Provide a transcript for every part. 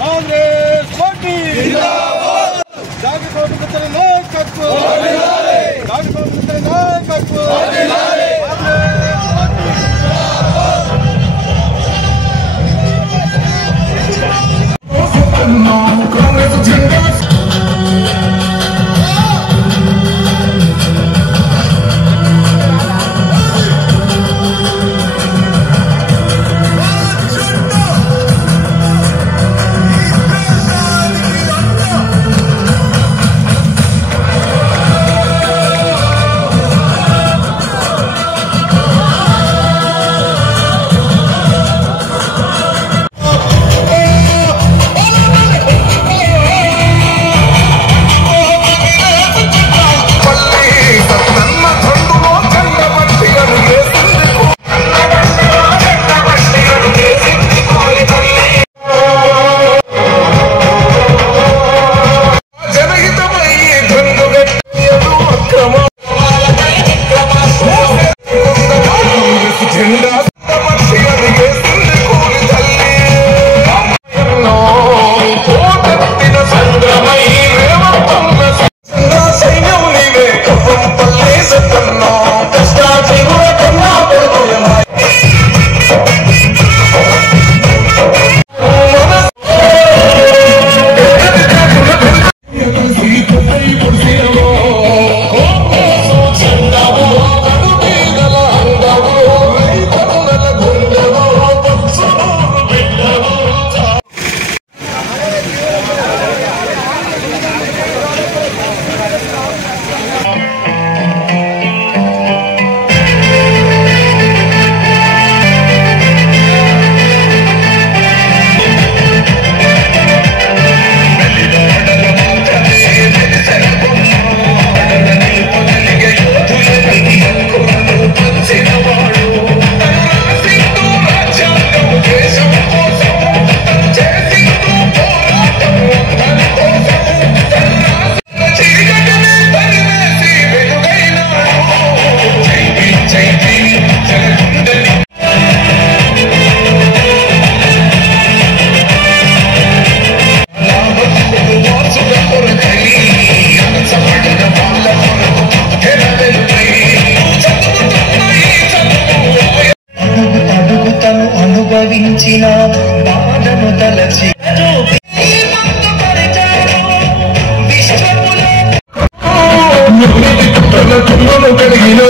Congress party జాగృత నాయకత్వం జాగృత నాయకత్వం అనుభవించిన బాధను తలచి కలిగిన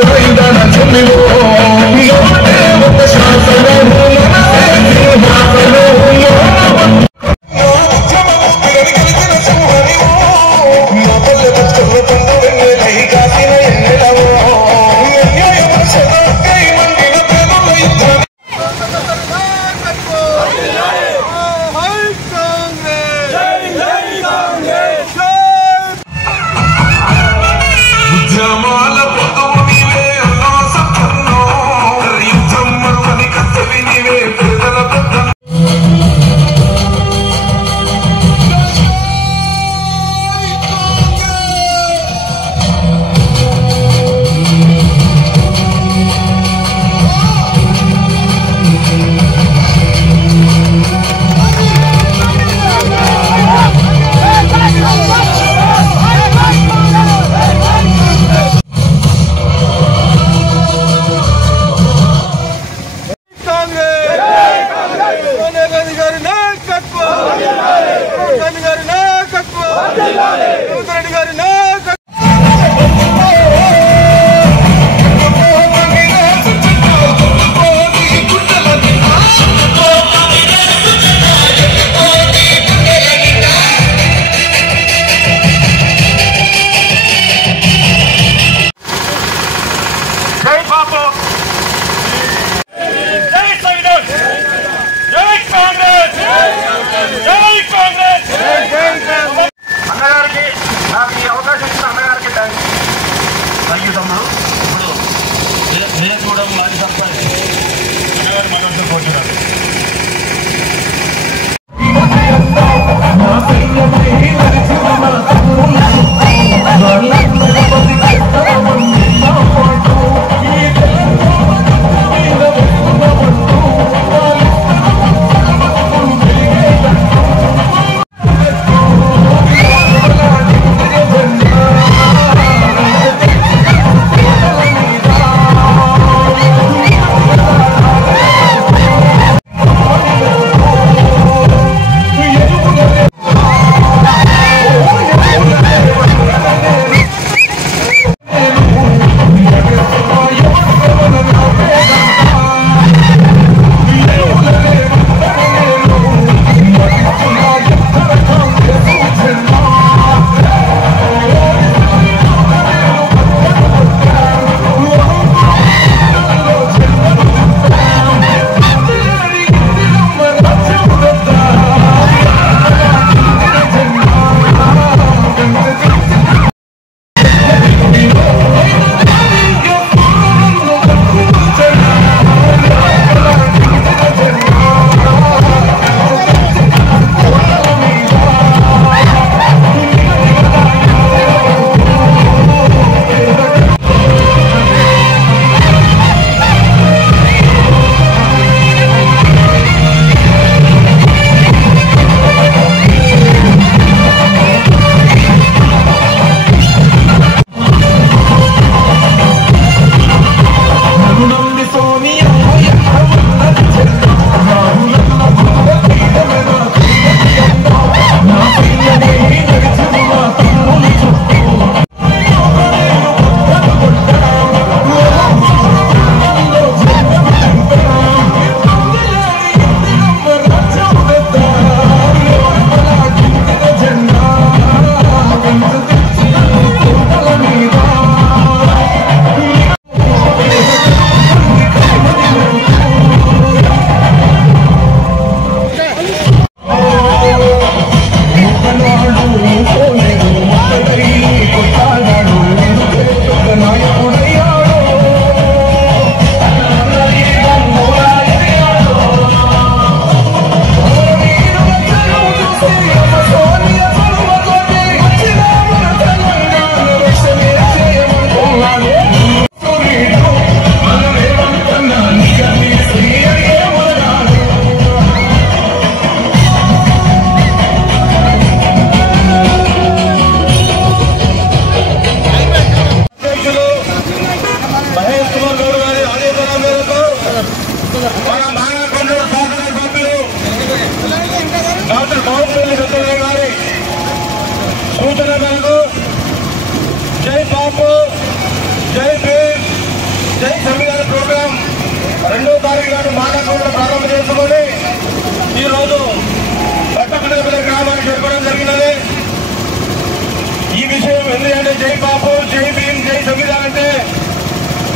ఎందుకంటే జై బాపు, జై భీమ్, జై సంవిధానం అంటే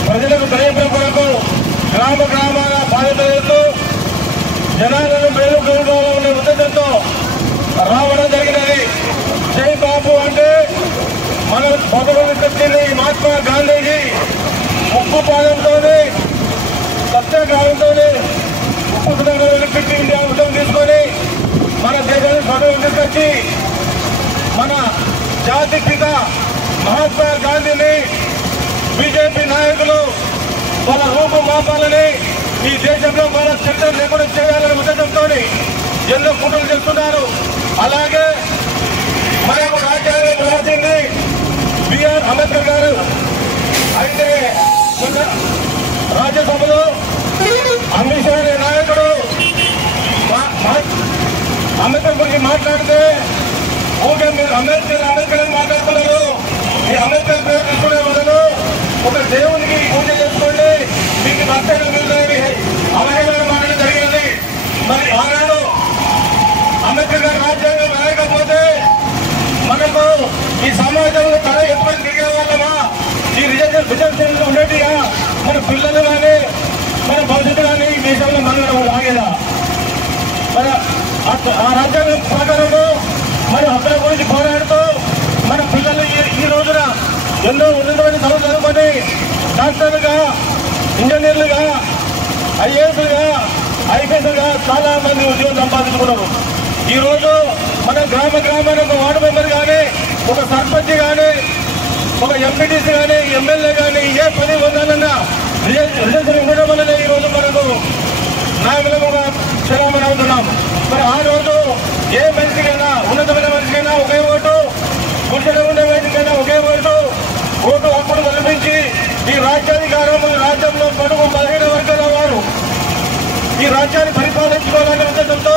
ప్రజలకు ప్రయోజనం కొరకు గ్రామ గ్రామాల బాధ్యతలతో జనాలను మేలుకొల్పాలనే ఉద్దేశంతో రావడం జరిగినది. జై బాపు అంటే మన పొదలు పెట్టింది మహాత్మా గాంధీజీ ఉప్పు పాదంతోనే సత్యాగ్రహంతోనే ఉప్పు సుధాకర్ పెట్టి ఇండియా ఉద్యమం తీసుకొని మన దేశాన్ని స్వతంత్రం తీసుకొచ్చి మన జాతి పిత మహాత్మా గాంధీని బీజేపీ నాయకులు వాళ్ళ రూపం మాపాలని ఈ దేశంలో మన చట్టం లేకుండా చేయాలనే ఉద్దేశంతో ఎన్నో కుట్రలు చేస్తున్నారు. అలాగే మనకు రాజ్యాంగం రాసింది బిఆర్ అంబేద్కర్ గారు. అయితే రాజ్యసభలో అమిత్ షా అనే నాయకుడు అంబేద్కర్ గురించి మాట్లాడితే ఓకే మీరు అంబేద్కర్ అని మాట్లాడుతున్నారు, ఈ అంబేద్కర్ పేరు తీసుకునే బదులు ఒక దేవునికి పూజ చేసుకోండి, మీకు రక్షణ మిగులుతాయని అవగాహన మాట్లాడడం జరిగింది. మరి ఆనాడు అంబేద్కర్ గారు రాజ్యాంగం రాయకపోతే మనకు ఈ సమాజంలో తల ఎత్తుకొని తిరిగే వాళ్ళమా, ఈ రిజర్వేషన్ ఉండేటిగా మన పిల్లలు కానీ మన భవిష్యత్తు కానీ ఈ దేశంలో మనం ఆగేదా? మన ఆ రాజ్యాంగం ప్రకారంలో మన హక్కుల గురించి పోరాడుతూ మన పిల్లలు ఈ రోజున ఎన్నో ఉన్నతమైన చదువు చదువుకొని డాక్టర్లుగా, ఇంజనీర్లుగా, ఐఏఎస్లుగా, ఐపీఎస్లుగా చాలా మంది ఉద్యోగం సంపాదించుకున్నారు. ఈ రోజు మన గ్రామానికి ఒక వార్డు మెంబర్ కానీ, ఒక సర్పంచ్ కానీ, ఒక ఎంపీటీసీ కానీ, ఎమ్మెల్యే కానీ ఏ పని పొందాలన్నా రిజర్వేషన్ ఉండడం వల్లనే ఈ రోజు మనకు నాయకులుగా చలామణి అవుతున్నాం. మరి ఆ రోజు ఏ మనిషికైనా, ఉన్నతమైన మనిషికైనా ఒకే ఓటు, గుండెలో ఉండే మనిషికైనా ఒకే ఓటు హక్కును కల్పించి ఈ రాజ్యాధికారం రాజ్యంలో పడుగు 15 వర్గాల వారు ఈ రాజ్యాన్ని పరిపాలించుకోవాలనే ఉద్దేశంతో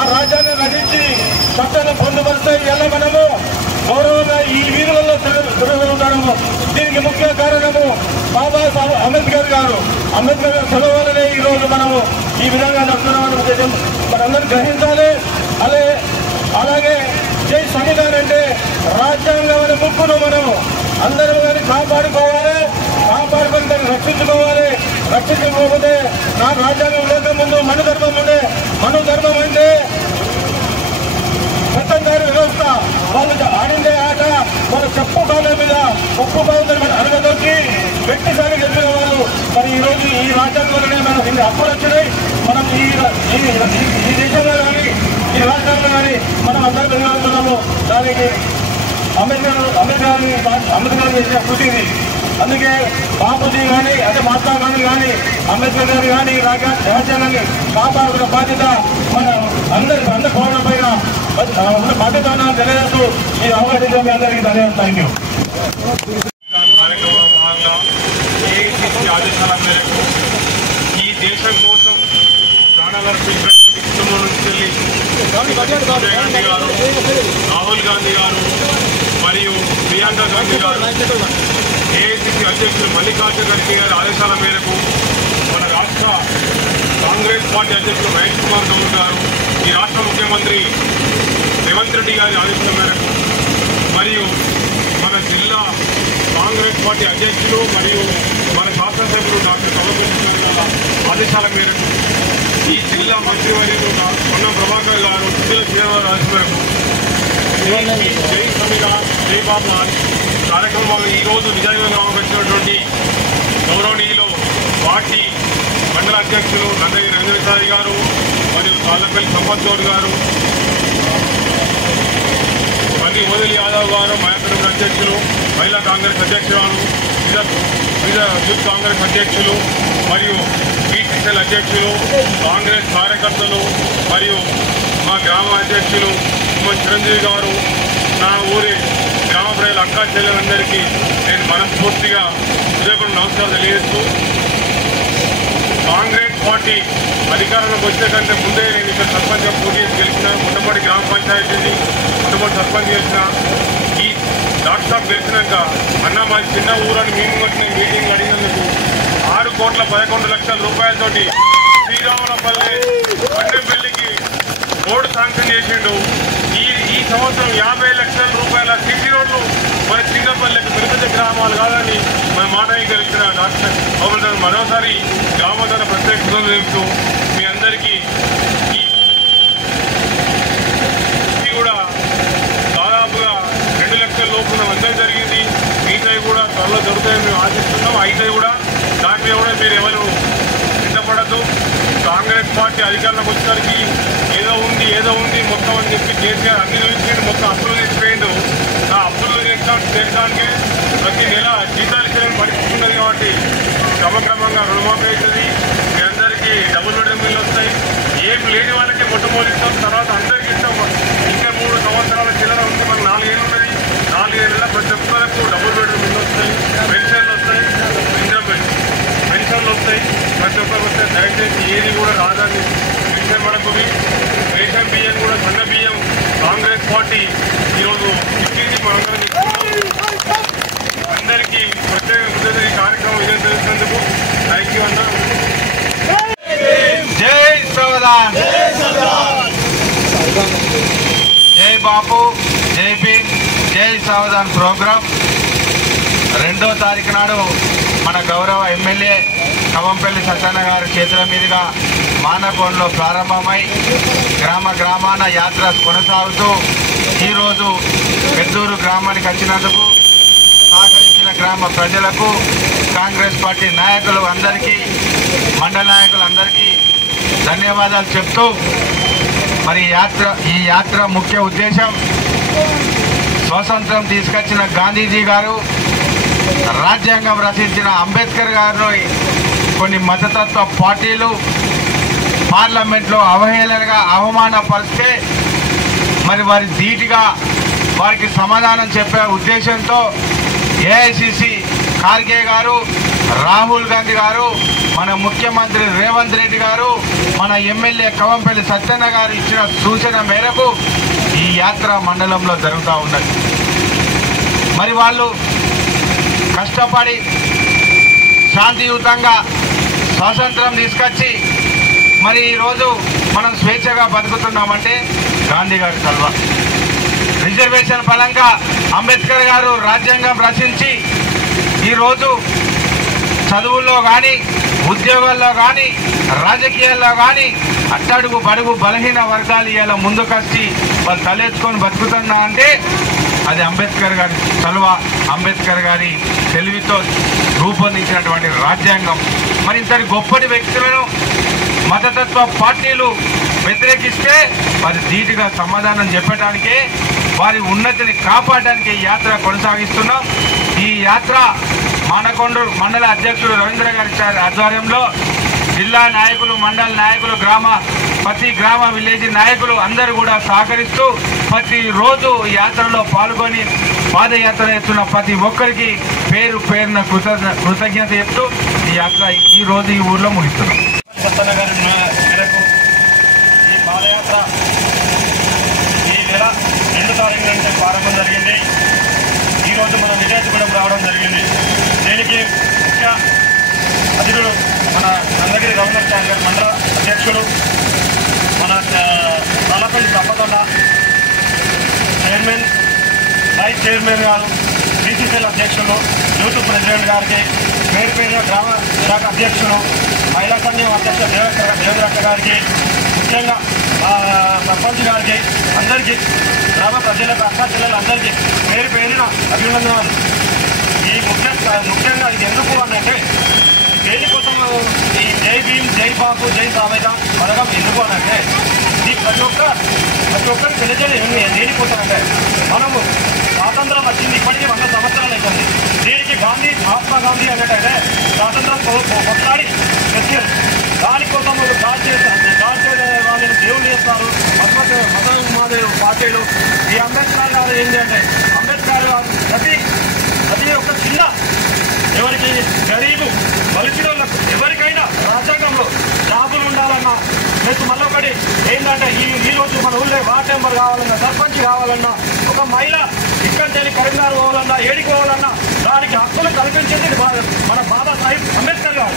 ఆ రాజ్యాన్ని రచించి చట్టాలను పొందుపరిస్తే ఇలా మనము గౌరవంగా ఈ వీధులలో తిరగలుగుతాము. దీనికి ముఖ్య కారణము బాబాసాహెబ్ అంబేద్కర్ గారు. అంబేద్కర్ గారు చదవాలనే ఈ రోజు మనము ఈ విధంగా నడుస్తున్నామనే ఉద్దేశం మనందరూ గ్రహించాలి. అలాగే జై సంవిధానం అంటే రాజ్యాంగం అనే ముక్కును మనము అందరూ కానీ కాపాడుకోవాలి, కాపాడుకొని దాన్ని రక్షించుకోవాలి. రక్షించకపోతే నా రాజ్యాంగం లేక ముందు మనుధర్మం ఉండే, మనుధర్మం అంటే పెద్దంగారి వ్యవస్థ. వాళ్ళు ఆడిందే ఆట వాళ్ళ చెప్పు కాళ్ళ మీద ఉప్పు బాగుందని అరగదొచ్చి వ్యక్తి సాగి చెప్పిన వాళ్ళు. మరి ఈ రోజు ఈ రాజ్యాంగంలోనే మనం ఇన్ని హక్కులు వచ్చినాయి. మనం ఈ దేశంలో కానీ ఈ రాష్ట్రంలో కానీ మనం అందరూ వెళ్ళాలనుకున్నాము. దానికి అంబేద్కర్ చేసిన కృషిది. అందుకే బాపూజీ కానీ, అదే మహాత్మా గాంధీ కానీ, అంబేద్కర్ గారు కానీ రాజ్యాంగాన్ని కాపాడుకున్న బాధ్యత మన అందరి పౌరుల పైన బాధ్యత తెలియజేస్తూ ఈ అవకాశం మీ అందరికీ ధన్యవాదాలు. Thank you. కార్యక్రమంలో భాగంగా ఏఐసిసి ఆదేశాల మేరకు ఈ దేశం కోసం ప్రాణాలర్పించినటువంటి కుటుంబం నుంచి వెళ్ళి సోనియా గాంధీ గారు, రాహుల్ గాంధీ గారు మరియు ప్రియాంక గాంధీ గారు, ఏఐసిసి అధ్యక్షులు మల్లికార్జున ఖర్గే గారి ఆదేశాల మేరకు మన రాష్ట్ర కాంగ్రెస్ పార్టీ అధ్యక్షులు మహేష్ కుమార్ గౌడ్ గారు, ఈ రాష్ట్ర ముఖ్యమంత్రి రేవంత్ రెడ్డి గారి ఆదేశాల మేరకు మరియు మన జిల్లా కాంగ్రెస్ పార్టీ అధ్యక్షులు మరియు మన శాసనసభ్యులు డాక్టర్ కల్వకుంట్ల గారి ఆదేశాల మేరకు ఈ జిల్లా మంత్రివర్యులు పొన్నం ప్రభాకర్ గారు జిల్లా శ్రీనివాస మేరకు జై సంవిధాన్, జై బాబా కార్యక్రమాలు ఈరోజు నిజాయితీగా వచ్చినటువంటి గౌరవనీయులు పార్టీ మండల అధ్యక్షులు నందగిరి రవీంద్రసారి గారు మరియు తాళ్ళపల్లి సంపత్ గౌడ్ గారు, మళ్ళీ ఓదలి యాదవ్ గారు, మయాకరం అధ్యక్షులు, మహిళా కాంగ్రెస్ అధ్యక్షురాలు, యూత్ కాంగ్రెస్ అధ్యక్షులు మరియు బీసీసీఎల్ అధ్యక్షులు, కాంగ్రెస్ కార్యకర్తలు మరియు మా గ్రామ అధ్యక్షులు చిరంజీవి గారు, నా ఊరి గ్రామ ప్రజల అక్కా చెల్లెలందరికీ నేను మనస్ఫూర్తిగా హృదయపూర్వక నమస్కారం తెలియజేస్తూ, కాంగ్రెస్ పార్టీ అధికారంలోకి వచ్చే కంటే ముందే నేను ఇక్కడ సర్పంచ్గా పోటీ చేసి గెలిచిన, మొట్టమొదటి గ్రామ పంచాయతీని మొట్టమొదటి సర్పంచ్ చేసిన. ఈ డాక్టర్ సాబ్ గెలిచినాక అన్న మా చిన్న ఊరని మేము వచ్చిన మీటింగ్ అడిగినందుకు 6,11,00,000 రూపాయలతోటి శ్రీరాములపల్లి పండెంపల్లికి రోడ్డు శాంక్షన్ చేసిండు. ఈ సంవత్సరం 50 లక్షల రూపాయల సిసి రోడ్లు పల్లెకి పెద్ద గ్రామాలు కాదని మన మాట అంగీకరించిన డాక్టర్ బాబు మరోసారి గ్రామోదర ప్రత్యేక కృతజ్ఞతలు మీ అందరికీ కూడా దాదాపుగా 2 లక్షల లోపు అందరూ జరిగింది. మిగతాయి కూడా త్వరలో దొరుకుతాయని మేము ఆశిస్తున్నాం. అయితే కూడా దాని మీద కూడా మీరు ఎవరు సిద్ధపడద్దు. కాంగ్రెస్ పార్టీ అధికారంలోకి వచ్చేసరికి ఏదో ఉంది మొత్తం అని చెప్పి కేసీఆర్ అన్ని చూపించండి, మొత్తం అప్పులు తెచ్చిపోయిండు. ఆ అప్పులు తెచ్చడానికి ప్రతి నెల జీతాలు ఇచ్చే పరిస్థితి ఉన్నది. కాబట్టి క్రమక్రమంగా రుణమాఫీ అవుతుంది. మీ అందరికీ డబుల్ బెడ్రూమ్ ఇల్లు వస్తాయి. ఏం లేని వాళ్ళకి మొట్టమొదటిస్తాం, తర్వాత అందరికీ ఇస్తాం. ఇంకా 3 సంవత్సరాల చిల్లర ఉంది, మనకు 4 ఏళ్ళు ఉన్నది. 4 ఏళ్ళ ప్రతి ఒక్కరికి డబుల్ బెడ్రూమ్ ఇల్లు వస్తాయి, పెన్షన్లు వస్తాయి, పెన్షన్లు వస్తాయి. ప్రతి ఒక్కరికి వస్తాయి. దయచేసి ఏది కూడా రాదని పెన్షన్ పడకుని రేషన్ బియ్యం కూడా సన్న బియ్యం కాంగ్రెస్ పార్టీ ఈరోజు ఇచ్చింది. మనందరం చెప్తున్నాం. అందరికీ ప్రత్యేక కృతజ్ఞతలు ఈ కార్యక్రమం విజయం చేసినందుకు. థ్యాంక్ యూ అన్న. జై సంవిధాన్, జై బాపు, జై భీమ్, జై సంవిధాన్ ప్రోగ్రాం 2వ తారీఖు నాడు మన గౌరవ ఎమ్మెల్యే కవంపల్లి సత్యన్న గారి చేతుల మీదుగా మానకొండలో ప్రారంభమై గ్రామాన యాత్ర కొనసాగుతూ ఈరోజు పెద్దూరు గ్రామానికి వచ్చినందుకు సహకరించిన గ్రామ ప్రజలకు, కాంగ్రెస్ పార్టీ నాయకులు అందరికీ, మండల నాయకులందరికీ ధన్యవాదాలు చెప్తూ మరి ఈ యాత్ర ముఖ్య ఉద్దేశం స్వాతంత్రం తీసుకొచ్చిన గాంధీజీ గారు, రాజ్యాంగం రచించిన అంబేద్కర్ గారు కొన్ని మతతత్వ పార్టీలు పార్లమెంట్లో అవహేళనగా అవమానపరిస్తే మరి వారి ధీటుగా వారికి సమాధానం చెప్పే ఉద్దేశంతో ఏఐసిసి ఖార్గే గారు, రాహుల్ గాంధీ గారు, మన ముఖ్యమంత్రి రేవంత్ రెడ్డి గారు, మన ఎమ్మెల్యే కవంపల్లి సత్యన్న గారు ఇచ్చిన సూచన మేరకు ఈ యాత్ర మండలంలో జరుగుతూ ఉన్నది. మరి వాళ్ళు కష్టపడి శాంతియుతంగా స్వాతంత్రం తీసుకొచ్చి మరి ఈరోజు మనం స్వేచ్ఛగా బతుకుతున్నామంటే గాంధీ గారి చల్వ. రిజర్వేషన్ పరంగా అంబేద్కర్ గారు రాజ్యాంగం రచించి ఈరోజు చదువుల్లో కానీ, ఉద్యోగాల్లో కానీ, రాజకీయాల్లో కానీ అట్టడుగు బడుగు బలహీన వర్గాలు ఇలా ముందుకొచ్చి వాళ్ళు తలెత్తుకొని బతుకుతున్నా అంటే అది అంబేద్కర్ గారి చలువ, అంబేద్కర్ గారి తెలివితో రూపొందించినటువంటి రాజ్యాంగం. మరి ఇంతటి గొప్పటి వ్యక్తులను మతతత్వ పార్టీలు వ్యతిరేకిస్తే వారి ధీటుగా సమాధానం చెప్పడానికే, వారి ఉన్నతిని కాపాడడానికి ఈ యాత్ర కొనసాగిస్తున్నాం. ఈ యాత్ర మానకొండూరు మండల అధ్యక్షుడు రవీంద్ర గారి ఆధ్వర్యంలో జిల్లా నాయకులు, మండల నాయకులు, ప్రతి గ్రామ విలేజ్ నాయకులు అందరూ కూడా సహకరిస్తూ ప్రతిరోజు ఈ యాత్రలో పాల్గొని పాదయాత్ర చేస్తున్న ప్రతి ఒక్కరికి పేరు పేరున కృతజ్ఞత చెప్తూ ఈ యాత్ర ఈ రోజు ఈ ఊర్లో ముగిస్తున్నాం. ఈ పాదయాత్ర ఈ నెల 2వ తారీఖు నుంచి ప్రారంభం జరిగింది. ఈరోజు మన నిజాయితీగూడెం రావడం జరిగింది. దీనికి ముఖ్య అతిథులు మన నందగిరి రవీంద్రచారి గారి మండల అధ్యక్షుడు, మన తాళపల్లి తప్పకొండ చైర్మన్, వైస్ చైర్మన్ గారు, బీసీసీఎల్ అధ్యక్షులు, యూత్ ప్రెసిడెంట్ గారికి, పేరు గ్రామ శాఖ అధ్యక్షుడు, మహిళా సంఘం అధ్యక్షుడు దేవేంద్రక్క గారికి, ముఖ్యంగా సర్పంచ్ గారికి, అందరికీ గ్రామ ప్రజలకు, అక్క చెల్లెలందరికీ పేరున అభినందనలు. ఈ ముఖ్యంగా ఇది ఎందుకు అనంటే దేనికోసం ఈ జై భీమ్, జై బాపు, జై సావేదా పథకం ఎందుకు అనంటే ఈ ప్రతి ఒక్కరికి తెలియజేయడం దేనికోసం అంటే మనము స్వాతంత్రం వచ్చింది ఇప్పటికీ 100 సంవత్సరాలు అవుతుంది. దీనికి మహాత్మా గాంధీ అన్నట్టయితే స్వాతంత్రం కొట్లాడి తెచ్చారు. దానికోసం వాళ్ళని దేవుళ్ళు చేస్తారు, మతోన్మాదులు పార్టీలు. ఈ అంబేద్కర్ గారు ఏంటి అంటే అంబేద్కర్ గారు ప్రతి ఒక్క చిన్న ఎవరికి గరీబు బలిసిన వాళ్ళకు ఎవరికైనా రాజ్యాంగంలో జాబులు ఉండాలన్నా, మీకు మళ్ళొకటి ఏంటంటే ఈరోజు మన ఊళ్ళో వార్డ్ మెంబర్ కావాలన్నా, సర్పంచ్ కావాలన్నా, ఒక మహిళ ఇక్కడి నుంచి కరీంనగర్ పోవాలన్నా, ఏడికి పోవాలన్నా దానికి హక్కులు కల్పించేది మన బాబాసాహెబ్ అంబేద్కర్ గారు.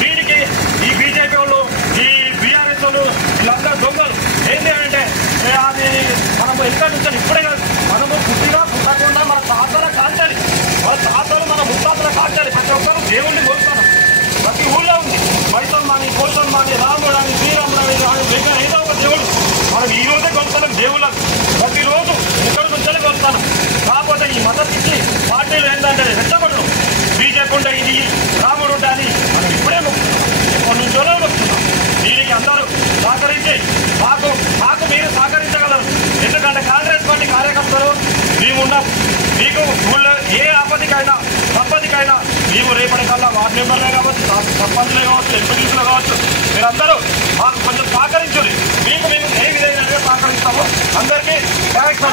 దీనికి ఈ బీజేపీ వాళ్ళు, ఈ బీఆర్ఎస్ వాళ్ళు వీళ్ళందరూ దొంగలు. ఏంటి అంటే అది మనము ఎక్కడి నుంచి ఇప్పుడే కాదు, మనము పుట్టినా పుట్టకుండా మన తాతల కాంచాలి దేవుణ్ణి కోరుతాను. ప్రతి ఊళ్ళో ఉంది. మైసమ్మాని, కోసమ్మాని, రాముడు అని, శ్రీరాముడు అని, వెంకట ఏదో ఒక దేవుడు. మనం ఈ రోజే కొలుస్తాం దేవుళ్ళకు. ప్రతిరోజు ఎక్కడి నుంచే కొలుస్తాను. కాకపోతే ఈ మద్దతు ఇచ్చి పార్టీలు ఏంటంటే రెచ్చగొట్టడం. బీజేపీ ఉంటే ఇది, రాముడు ఉంటే అది, మనం ఇప్పుడే మొక్కుతున్నాం. ఎప్పటి నుంచో మొక్కుతున్నాం. దీనికి అందరూ సహకరించి మాకు మీరు సహకరించగలరు. ఎందుకంటే కాంగ్రెస్ పార్టీ కార్యకర్తలు మేమున్నాం. మీకు ఊళ్ళో ఏ ఆపదికైనా సంపదికైనా మేము రేపటి కల్లా వార్డు మెంబర్లే కావచ్చు, సర్పంచ్లే కావచ్చు, ఎంపీటీసీలు కావచ్చు, మీరందరూ మాకు కొంచెం సహకరించుడి. మీకు మేము ఏ విధంగా సహకరిస్తామో అందరికీ థ్యాంక్స్.